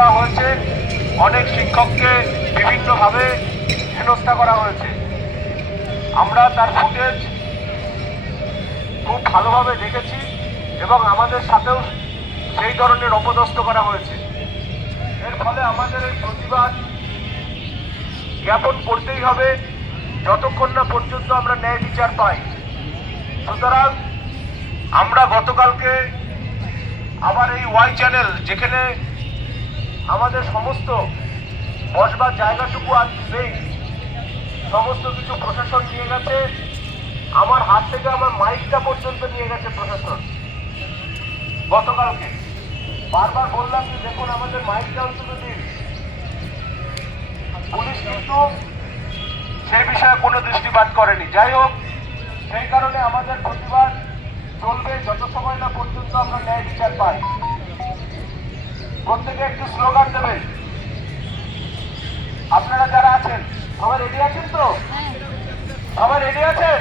দেওয়া হয়েছে। অনেক শিক্ষককে বিভিন্নভাবে হেনস্থা করা হয়েছে। আমরা তার ফুটেজ খুব ভালোভাবে দেখেছি এবং আমাদের সাথেও সেই ধরনের অপদস্থ করা হয়েছে। এর ফলে আমাদের এই প্রতিবাদ জ্ঞাপন করতেই হবে। যতক্ষণ না পর্যন্ত আমরা ন্যায় বিচার পাই। সুতরাং আমরা গতকালকে আবার এই ওয়াই চ্যানেল যেখানে আমাদের সমস্ত বসবার জায়গাটুকু আজ নেই সমস্ত কিছু প্রশাসন নিয়ে গেছে। আমার হাত থেকে আমার মাইকটা পর্যন্ত নিয়ে গেছে প্রশাসন। গতকালকে। বারবার বললাম যে দেখুন, আমাদের মাইকটা অন্তত দিন। পুলিশ কিন্তু সেই বিষয়ে কোনো দৃষ্টিপাত করেনি। যাই হোক, সেই কারণে আমাদের প্রতিবাদ চলবে। যত সময় না পর্যন্ত আমরা ন্যায় বিচার পাই। প্রত্যেকে একটু স্লোগান দেবেন। আপনারা যারা আছেন সবাই রেডি আছেন তো? সবাই রেডি আছেন?